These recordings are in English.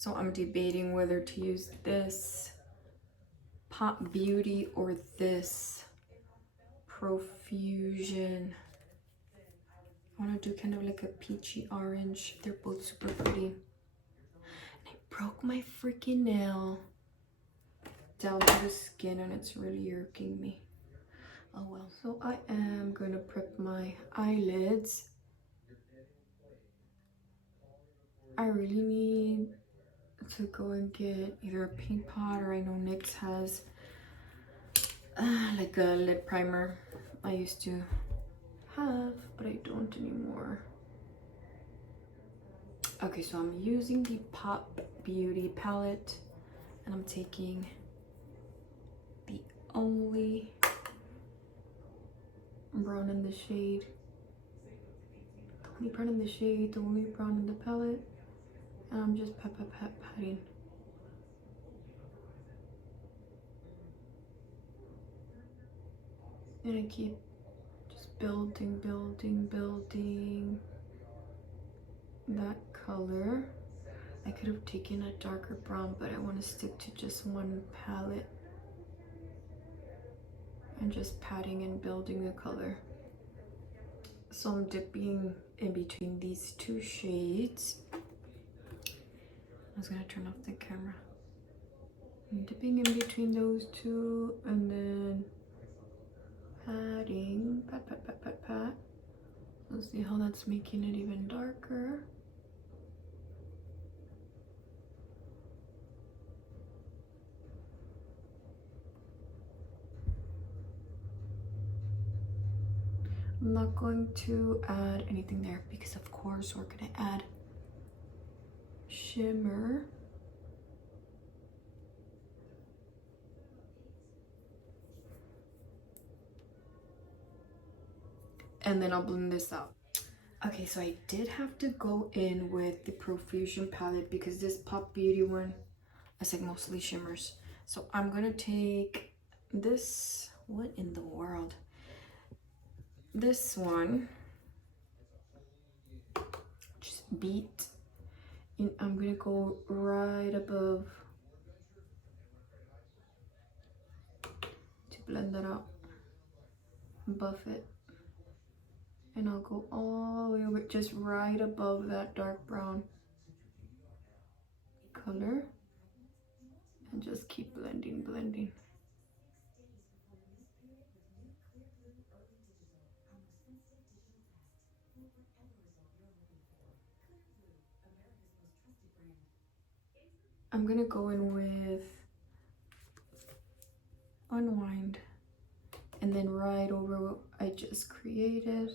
So I'm debating whether to use this Pop Beauty or this Profusion. I want to do kind of like a peachy orange. They're both super pretty. And I broke my freaking nail down to the skin and it's really irking me. Oh well. So I am going to prep my eyelids. I really need to go and get either a paint pot, or I know NYX has like a lid primer. I used to have, but I don't anymore. Okay, so I'm using the Pop Beauty palette and I'm taking the only brown in the shade, the only brown in the shade, the only brown in the palette, and I'm just patting. And I keep just building that color. I could have taken a darker brown, but I want to stick to just one palette and just patting and building the color. So I'm dipping in between these two shades. I was gonna turn off the camera. I'm dipping in between those two and then patting, pat. Let's see how that's making it even darker. I'm not going to add anything there because of course we're gonna add shimmer. And then I'll blend this out. Okay, so I did have to go in with the Profusion palette because this Pop Beauty one is like mostly shimmers. So I'm gonna take this, what in the world? This one, just beat, and I'm gonna go right above to blend that out, buff it. And I'll go all the way over, just right above that dark brown color, and just keep blending. I'm gonna go in with Unwind, and then right over what I just created,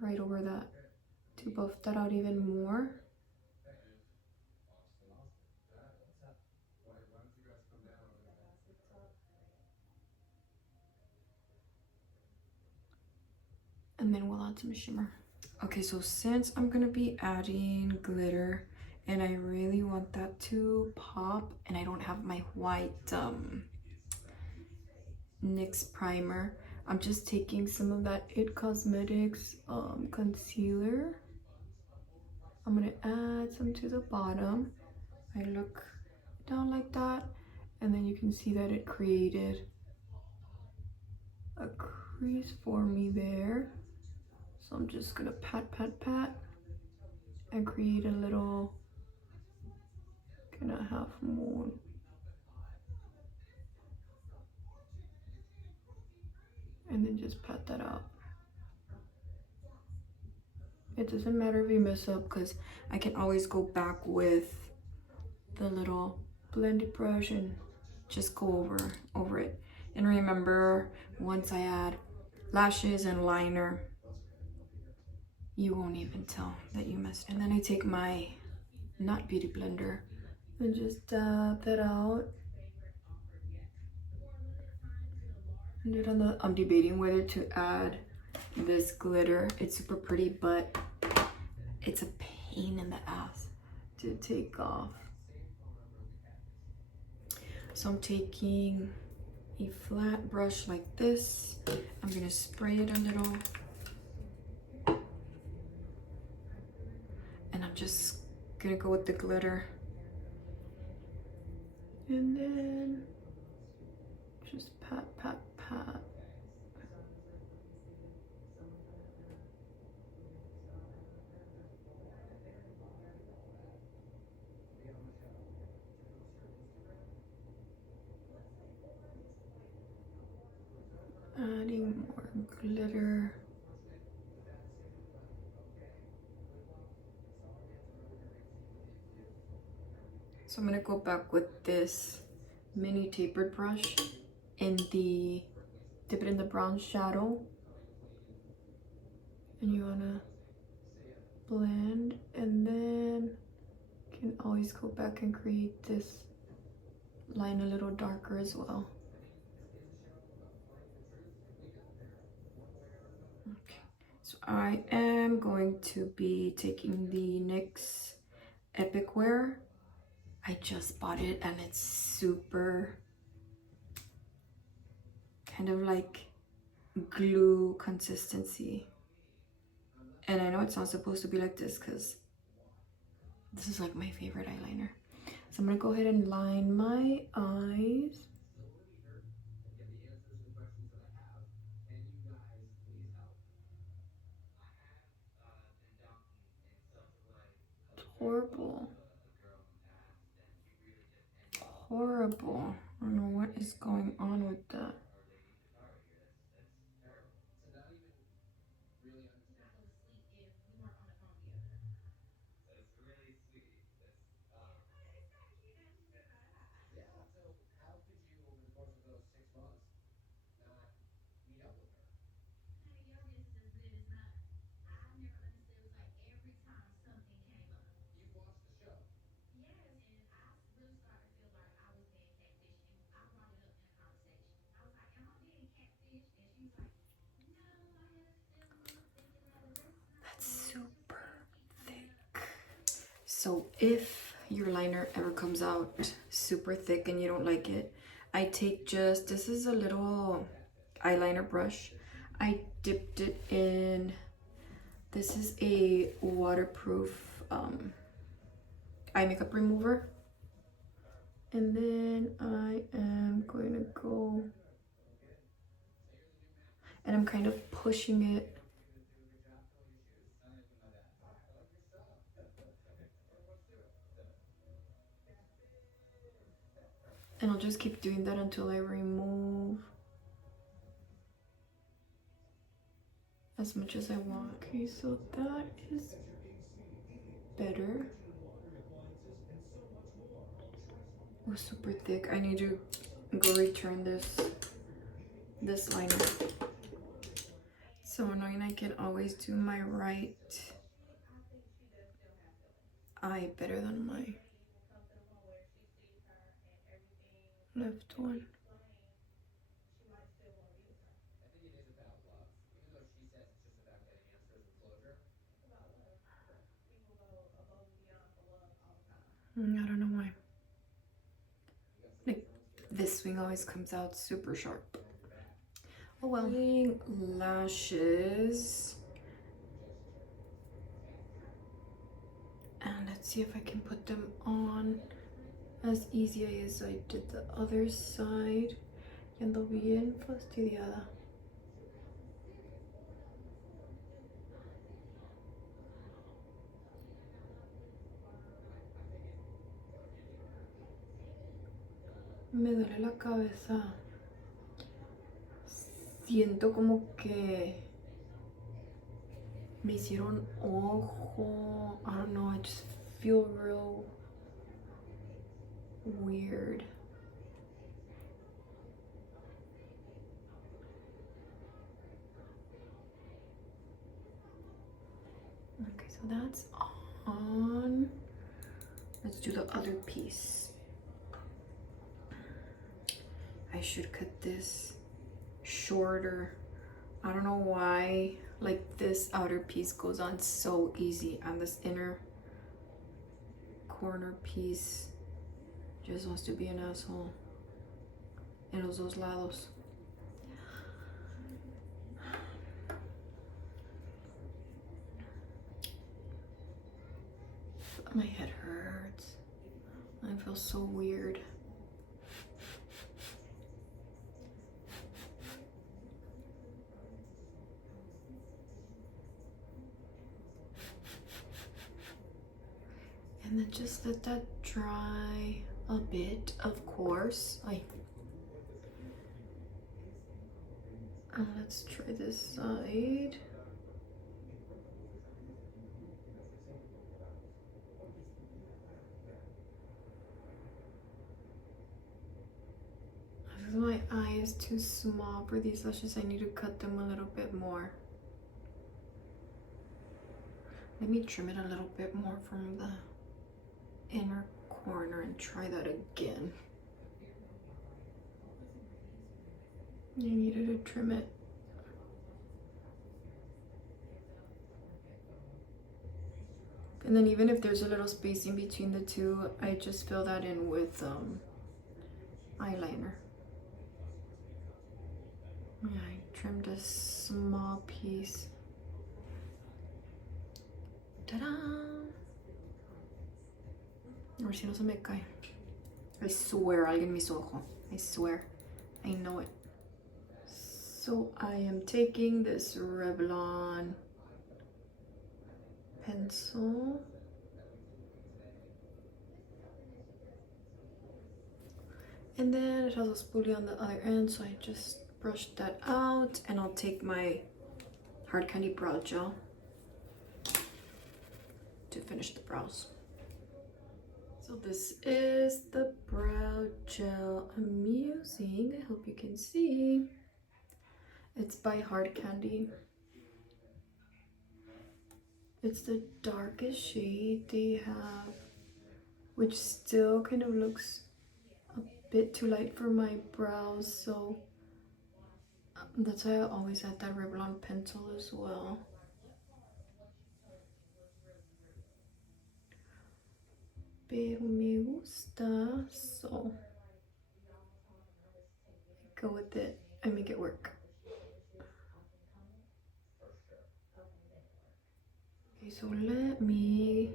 right over that, to buff that out even more. And then we'll add some shimmer. Okay, so since I'm gonna be adding glitter and I really want that to pop, and I don't have my white NYX primer, I'm just taking some of that It Cosmetics concealer. I'm gonna add some to the bottom. I look down like that, and then you can see that it created a crease for me there. So I'm just gonna pat and create a little kind of half moon. And then just pat that out. It doesn't matter if you mess up because I can always go back with the little blended brush and just go over it. And remember, once I add lashes and liner, you won't even tell that you messed. And then I take my not beauty blender and just dab that out. And do it on the, I'm debating whether to add this glitter. It's super pretty, but it's a pain in the ass to take off. So I'm taking a flat brush like this. I'm gonna spray it a little. And I'm just gonna go with the glitter And then just pat, pat, pat. Adding more glitter. So I'm gonna go back with this mini tapered brush in the, dip it in the brown shadow. And you wanna blend, and then you can always go back and create this line a little darker as well. Okay, so I am going to be taking the NYX Epic Wear. I just bought it and it's super kind of like glue consistency. And I know it's not supposed to be like this because this is like my favorite eyeliner. So I'm gonna go ahead and line my eyes. It's horrible. Horrible. I don't know what is going on with that. That's super thick. So if your liner ever comes out super thick and you don't like it, I take just, this is a little eyeliner brush. I dipped it in, this is a waterproof eye makeup remover. And then I am going to go, and I'm kind of pushing it. And I'll just keep doing that until I remove as much as I want. Okay, so that is better. It was super thick. I need to go return this liner. So annoying. I can always do my right eye better than my left one. I don't know why. Like, this wing always comes out super sharp. Oh well. Lashes. And let's see if I can put them on as easy as I did the other side. Y ando bien fastidiada. Me duele la cabeza. Siento como que me hicieron ojo. I don't know, I just feel real weird. Okay, so that's on. Let's do the other piece. I should cut this shorter. I don't know why, like, this outer piece goes on so easy, and this inner corner piece just wants to be an asshole en los dos lados. My head hurts. I feel so weird. And then just let that dry a bit, of course. Let's try this side. My eye is too small for these lashes. I need to cut them a little bit more. Let me trim it a little bit more from the inner corner and try that again. I needed to trim it. And then even if there's a little spacing between the two, I just fill that in with eyeliner. Yeah, I trimmed a small piece. Ta-da! A ver si no se me cae. I swear, alguien me hizo ojo. I swear. I know it. So I am taking this Revlon pencil. And then it has a spoolie on the other end, so I just brush that out, and I'll take my Hard Candy Brow Gel to finish the brows. So this is the brow gel I'm using. I hope you can see. It's by Hard Candy. It's the darkest shade they have, which still kind of looks a bit too light for my brows, so that's why I always add that Revlon pencil as well. Pero me gusta, so I go with it. I make it work. Okay, so let me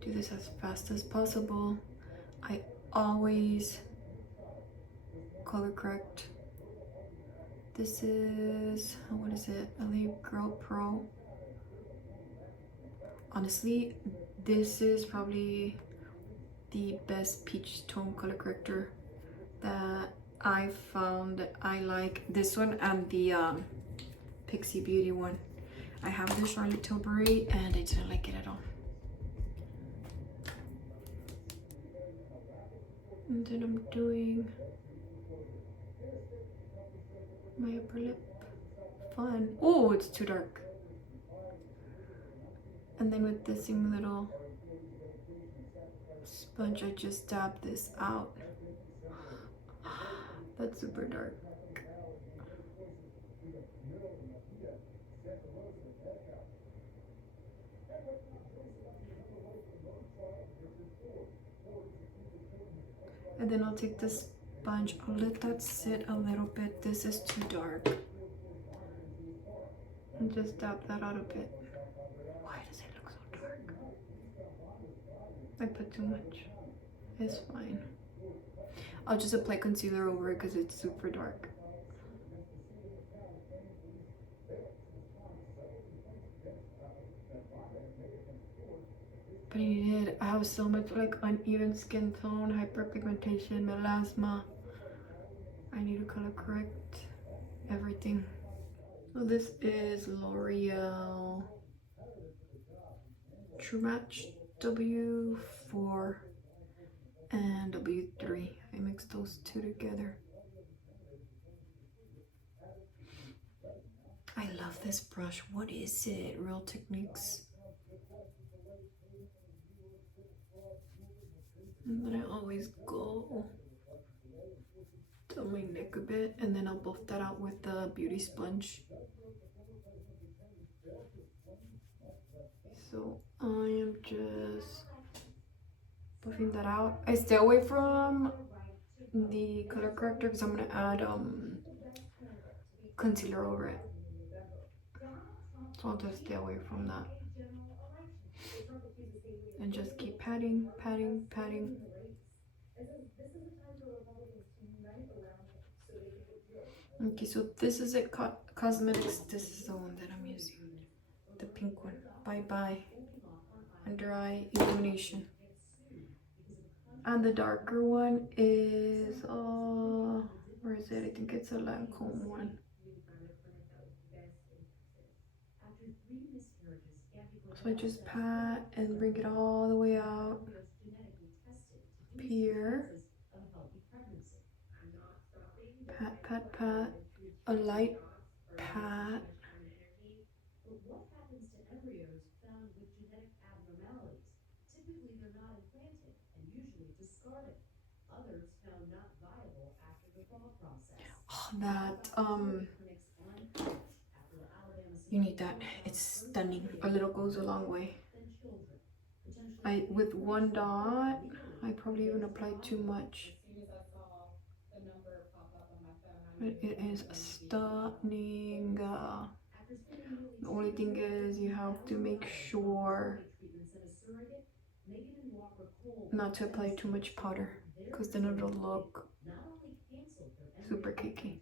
do this as fast as possible. I always color correct. This is, what is it? LA Girl Pro. Honestly, this is probably the best peach tone color corrector that I found that I like. This one and the Pixie Beauty one. I have the Charlotte Tilbury and I didn't like it at all. And then I'm doing my upper lip. Fun. Oh, it's too dark. And then with this same little sponge, I just dab this out. That's super dark. And then I'll take this sponge, I'll let that sit a little bit. This is too dark. And just dab that out a bit. Why does it look so dark? I put too much. It's fine. I'll just apply concealer over it because it's super dark. But I have so much like uneven skin tone, hyperpigmentation, melasma. I need to color correct everything. So this is L'Oreal True Match W4 and W3. I mixed those two together. I love this brush. What is it? Real Techniques. And then I always go to my neck a bit, and then I'll buff that out with the beauty sponge. So I am just buffing that out. I stay away from the color corrector because I'm gonna add concealer over it. So I'll just stay away from that. And just keep patting, patting, patting. Okay, so this is it, Cosmetics. This is the one that I'm using. The pink one. Bye Bye Under Eye Illumination. And the darker one is, where is it? I think it's a Lancome one. So I just pat and bring it all the way out here. Pat, pat, pat. A light pat. But what happens to embryos found with genetic abnormalities? Typically, they're not implanted and usually discarded. Others found not viable after the thaw process. Oh, that, you need that. It's stunning. A little goes a long way. With one dot, I probably even applied too much. But it is stunning. The only thing is you have to make sure not to apply too much powder, because then it'll look super cakey.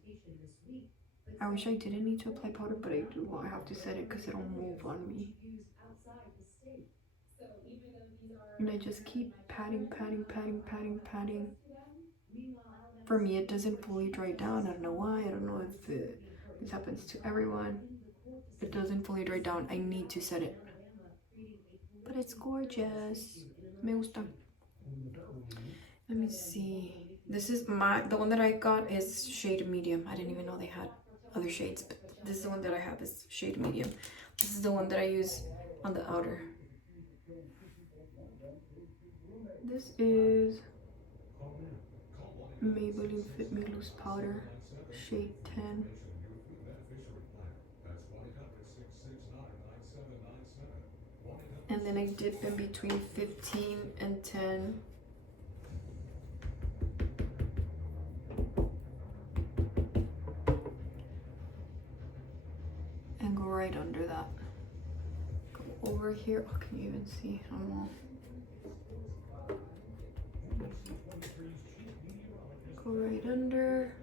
I wish I didn't need to apply powder, but I do. I have to set it because it'll move on me. And I just keep patting, patting, patting, patting, patting. For me, it doesn't fully dry down. I don't know why. I don't know if this happens to everyone. It doesn't fully dry down. I need to set it. But it's gorgeous. Me gusta. Let me see. This is the one that I got is shade medium. I didn't even know they had other shades, but this is the one that I have is shade medium. This is the one that I use on the outer. This is Maybelline Fit Me Loose Powder, shade 10. And then I dip in between 15 and 10. And go right under that. Go over here. Oh, can you even see? I don't know. Go right under.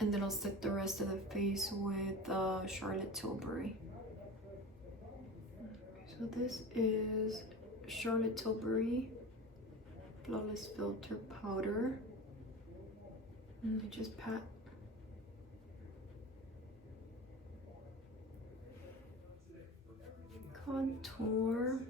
And then I'll set the rest of the face with Charlotte Tilbury. So this is Charlotte Tilbury Flawless Filter Powder. And I just pat. Contour.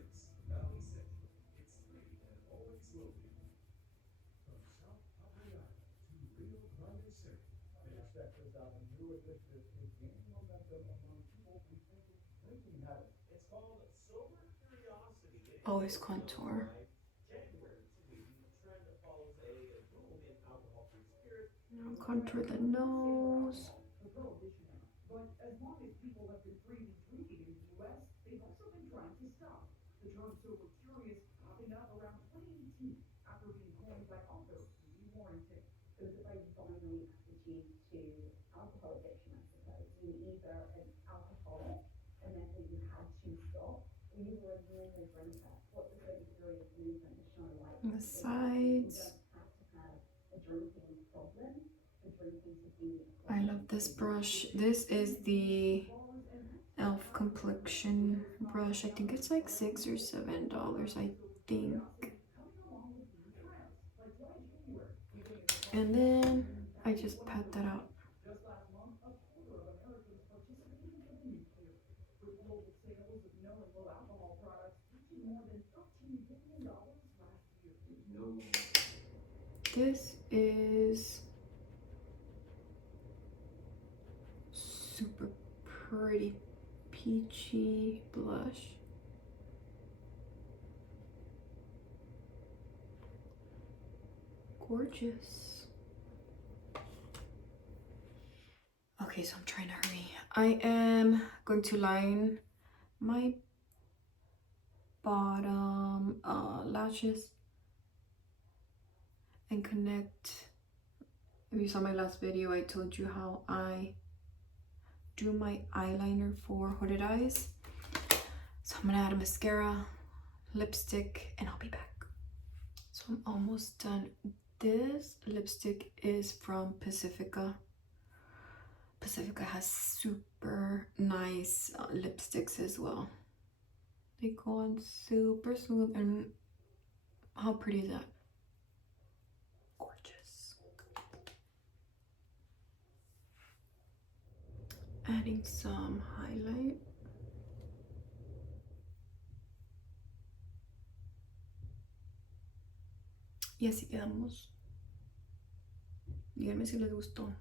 Always contour. Now contour the nose. But as long as people have been freely drinking in the U.S., they've also been trying to stop. The term sober curious popping up around 2018 after being coined by author Lee Warrington. It was a very binary attitude to alcohol addiction, I suppose. You were either an alcoholic and therefore you had to stop, or you were a normal drinker. What the Sober Curious movement is shine light on The sides. You don't have to have a drinking problem for drinking to be. I love this brush. This is the e.l.f. complexion brush. I think it's like $6 or $7, I think. And then I just pat that out. Just last month, a quarter of Americans participated in the nuclear, with global sales of no and low alcohol products reaching more than $13 billion last year. This is super pretty peachy blush. Gorgeous. Okay, so I'm trying to hurry. I am going to line my bottom lashes and connect. If you saw my last video, I told you how I do my eyeliner for hooded eyes. So I'm gonna add a mascara, lipstick, and I'll be back. So I'm almost done. This lipstick is from Pacifica. Pacifica has super nice lipsticks as well. They go on super smooth, and how pretty is that? Gorgeous. Adding some highlight. Y así quedamos. Díganme si les gustó.